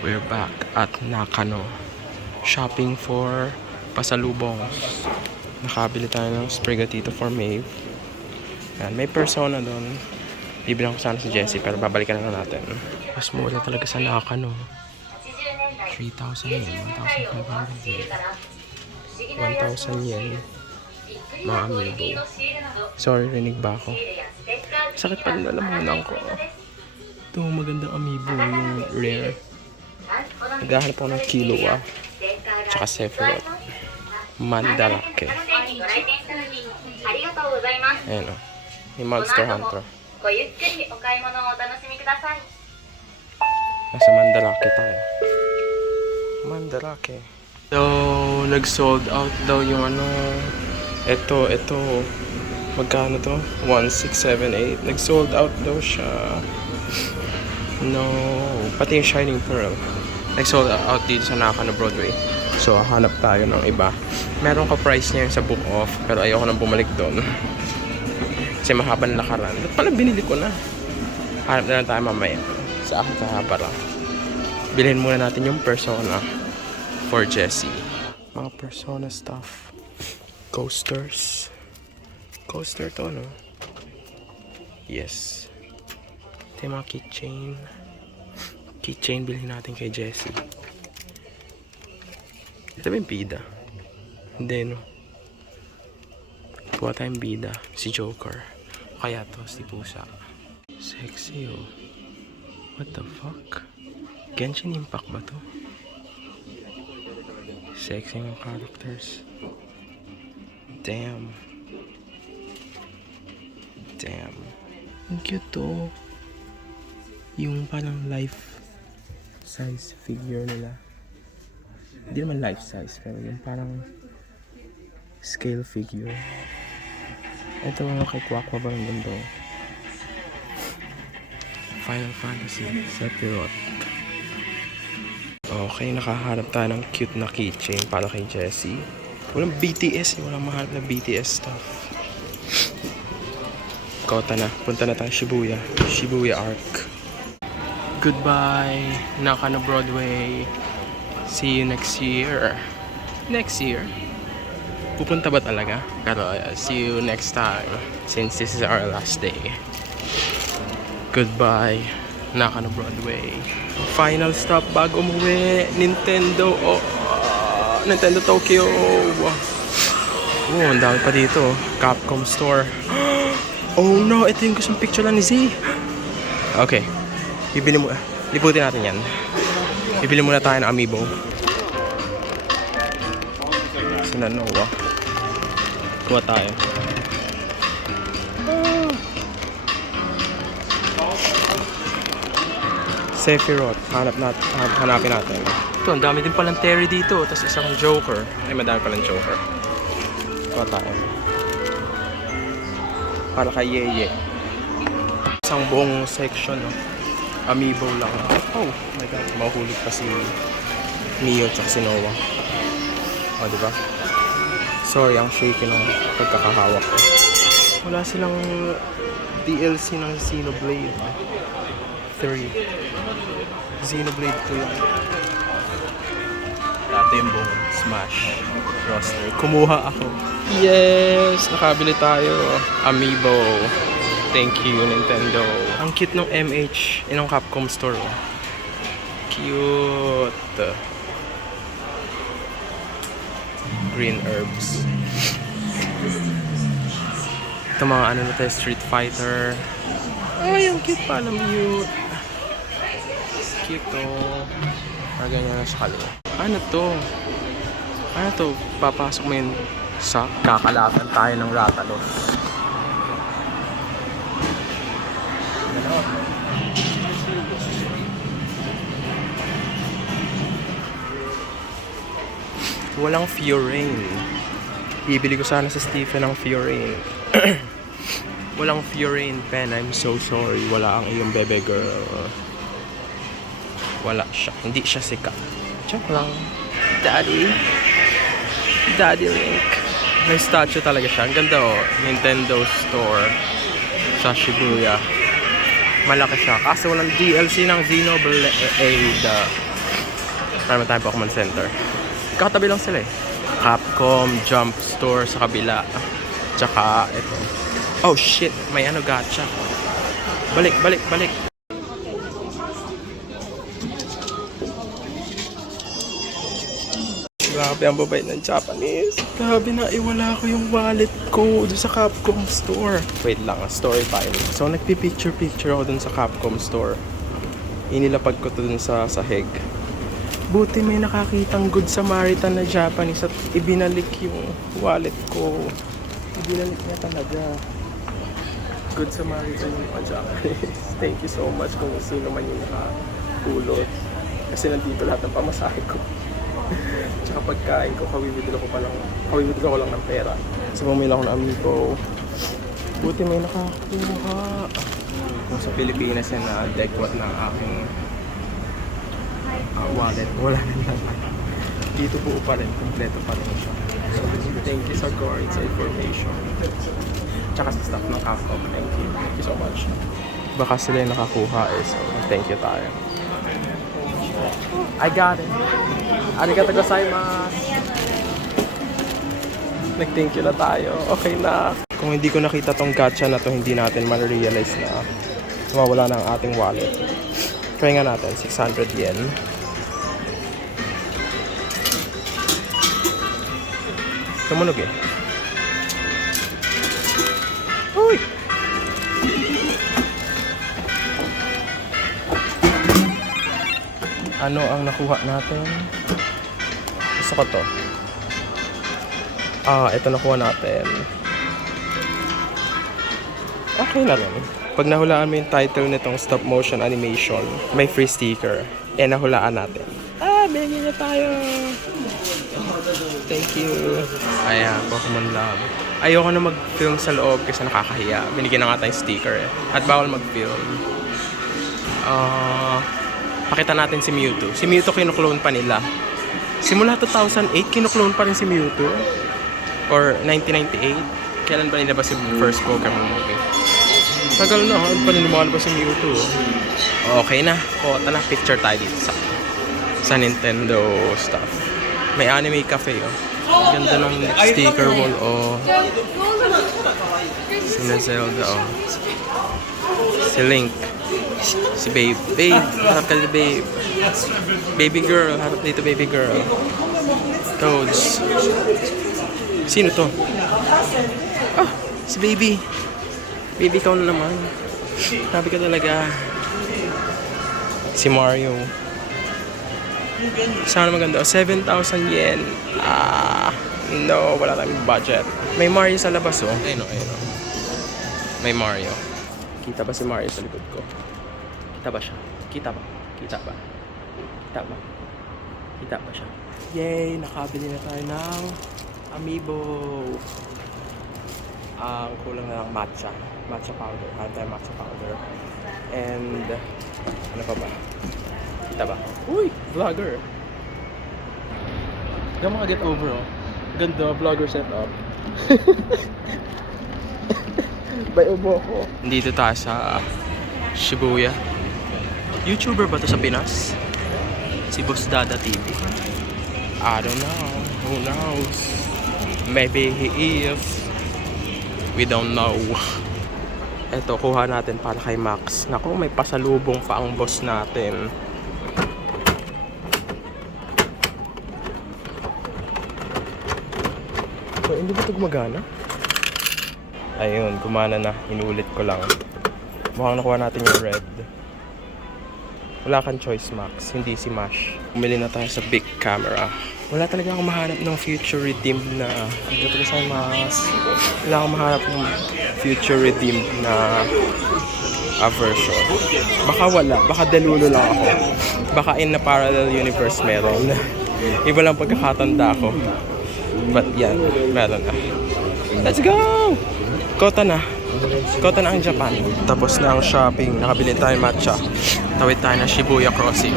We're back at Nakano. Shopping for pasalubong. Nakabili tayo ng Sprigatito for Maeve. Yan, may persona doon. Bibilang ko sana si Jessie pero babalikan na natin. Mas mura talaga sa Nakano. 3,000 yen, 1,500 yen. 1,000 yen. Mga amiibo. Sorry, rinig ba ako? Sakit pa rin lalamunan ko. Ito, magandang amiibo, yung rare. Naghahanap ako ng Killua. Tsaka Sephiroth. Mandalake. Ayan o. Yung Monster Hunter. Nasa Mandalake tayo. Mandalake. So, nag-sold out daw yung ano. Ito. Magkano to? 1,678. Nag-sold out daw siya. No. Pati yung Shining Pearl. Nag-sold out dito sa Nakano Broadway. So, hanap tayo ng iba. Meron ka price niya sa book off. Pero ayoko nang bumalik doon. Kasi mahabang lakaran. Ba't pala binili ko na? Hanap na lang tayo mamaya. Sa akin kahaba lang. Bilhin muna natin yung persona for Jessie. Mga persona stuff. Coasters. Coaster to, no? Yes. Ito yung mga keychain. Keychain bilhin natin kay Jessie. Ito ba yung bida? Hindi, no? Kuha tayong bida. Si Joker. Kaya to, si Pusa. Sexy, oh. What the fuck? Genshin Impact ba to? Sexy mga characters. Damn. Ang cute to. Yung parang life size figure nila. Hindi naman life size, pero yung parang scale figure. Ito mga kay Kwakwa ba yung ganda? Final Fantasy Sephiroth. Okay, nakahanap tayo ng cute na keychain para kay Jessie. Walang BTS, walang mahanap na BTS stuff. Kota na, punta na tayo Shibuya Arc. Goodbye, Nakano Broadway. See you next year. Pupunta ba talaga? Pero see you next time. Since this is our last day. Goodbye, Nakano Broadway. Final stop bago umuwi. Nintendo. Nintendo Tokyo. Ang dami pa dito. Capcom Store. Oh no, ito yung gustong picture lang ni Z. Okay. Liputin natin yan. Bibili muna tayo ng amiibo. Sinanoa. Kuha tayo. Sephiroth. Hanapin natin. Ito, ang dami din palang Terry dito. Tapos isang Joker. Ay, madami palang Joker. Kuha tayo. Para kay Yeye. Isang buong section, no? Amiibo lang. Oh my god. Mahulog pa si Neo tsaka si Noah. O, diba? Sorry, ang shaky ng pagkakahawak ko. Wala silang DLC ng Xenoblade 3. Xenoblade 2 lang. Dati yung buong Smash roster. Kumuha ako. Yes! Nakabili tayo. Amiibo. Thank you, Nintendo. Ang cute ng MH in ang Capcom Store. Cute. Green herbs. Ito mga ano na tayo, Street Fighter. Ay, ang cute pa ng mute. Cute to. Ganyan na sa kaliwa. Ano to? Papasok mo yun sa kakalatan tayo ng Ratalos. Walang Fiorine. Ibili ko sana sa Stephen ng Fiorine. Walang Fiorine pen. I'm so sorry. Wala ang iyong bebe girl. Wala siya. Hindi siya sikat. Joke lang. Daddy Link. May statue talaga siya. Ang ganda oh. Nintendo Store sa Shibuya. Malaki siya. Kaso walang DLC ng Xenoblade. Marami tayong Pokemon Center. Kakatabi lang sila eh. Capcom, Jump Store sa kabila. Tsaka ito. Oh shit, may ano gacha. Balik. Grabe ang babait ng Japanese. Grabe na, iwala ko yung wallet ko doon sa Capcom Store. Wait lang, story time. So, nagpipicture ako doon sa Capcom Store. Inilapag ko to doon sa sahig. Buti may nakakitang Good Samaritan na Japanese at ibinalik yung wallet ko. Ibinalik niya talaga. Good Samaritan yung Japanese. Thank you so much kung sino man yung nakapulot. Kasi nandito lahat ng pamasahe ko. Tsaka pagkain ko, kawibidilo ko lang ng pera. So bumili ako ng Amiibo. Buti may nakakuha. Kung sa Pilipinas yan na dekwat na aking wallet, wala na lang. Dito buo pa rin, kompleto pa rin siya. So thank you sa guard, sa information. Tsaka sa staff ng Capcom, thank you so much. Baka sila yung nakakuha eh, so thank you tayo. I got it. Arigatou gozaimasu. Nag-thank you na tayo. Okay na. Kung hindi ko nakita tong gacha na to, hindi natin ma-realize na mawawala na ang ating wallet. Try nga natin, 600 yen. Tumunog eh. Uy! Ano ang nakuha natin? Gusto ko to. Ito nakuha natin. Okay na rin. Pag nahulaan mo yung title nitong stop motion animation, may free sticker. Nahulaan natin. Bigyan niya tayo. Thank you. Ayan, Pokemon Love. Ayoko na mag-film sa loob kasi nakakahiya. Binigyan na nga tayong sticker eh. At bawal mag-film. Pakita natin si Mewtwo. Si Mewtwo kinuklone pa nila. Simula 2008, kinuklone pa rin si Mewtwo. Or 1998. Kailan ba nilabas yung first Pokemon movie? Tagal na, ano pa rin lumalabas si Mewtwo. Okay na. Kota na, picture tayo dito sa Nintendo stuff. May anime cafe, oh. Ganda ng sticker wall, oh. Si Zelda, oh. Si Link. Si Babe. Babe, harap ka dito, Babe. Baby girl, harap dito, baby girl. Toads. Sino to? Si Baby. Baby, ikaw na naman. Sabi ka talaga. Si Mario. Sana maganda. 7,000 yen. No, wala tayong budget. May Mario sa labas, oh. Ayun. May Mario. Kita ba si Mario sa likod ko? Kita ba siya? Kita ba siya? Yay! Nakabili na tayo ng Amiibo. Ang kulang na lang matcha powder. Hanap tayo matcha powder. And ano pa ba? Kita ba? Uy! Vlogger! Ganda mga get over, oh. Ganda, vlogger setup. Bay ubo ko. Dito tayo sa Shibuya. YouTuber ba to sa Pinas? Si Boss Dada TV. I don't know. Who knows? Maybe he is. We don't know. Eto, kuha natin para kay Max. Naku, may pasalubong pa ang boss natin. So, hindi ba ito gumagana? Ayun, gumana na. Inulit ko lang. Mukhang nakuha natin yung red. Wala kang choice, Max. Hindi si Mash. Umili na tayo sa big camera. Wala talaga akong mahanap ng future redeemed na... Wala akong mahanap ng future redeemed na version. Baka wala. Baka delulo lang ako. Baka in na parallel universe meron. Iba lang pagkakatanda ko. But yan, meron na. Let's go! Kota na ang Japan. Tapos na ang shopping. Nakabili tayo matcha. Tawid tayo na Shibuya Crossing.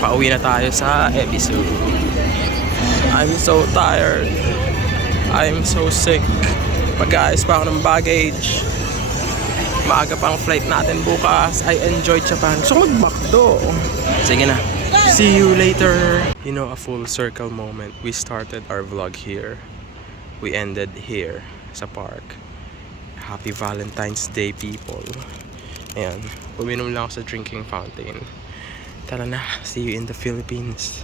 Pauwi na tayo sa episode. I'm so tired. I'm so sick. Mag-aayos pa ako ng baggage. Maaga pang flight natin bukas. I enjoyed Japan. So mag-McDo. Sige na. See you later. You know, a full circle moment. We started our vlog here. We ended here sa park. Happy Valentine's Day, people. Ayan. Uminom lang ako sa drinking fountain. Tara na. See you in the Philippines.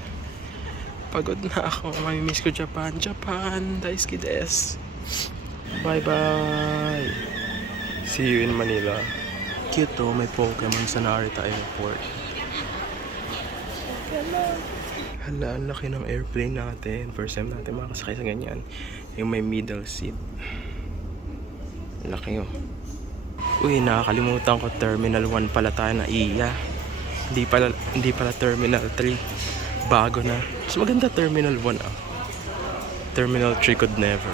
Pagod na ako. Mamimiss ko Japan. Japan. Daisuki desu. Bye-bye. See you in Manila. Cute to. May Pokemon sa Narita Airport. Hala, ang laki ng airplane natin. First time natin makasakay sa ganyan. Yung may middle seat. Laki oh. Uy, nakakalimutan ko. Terminal 1 pala tayo na iya. Hindi pala Terminal 3. Bago na. Mas maganda Terminal 1 ah. Terminal 3 could never.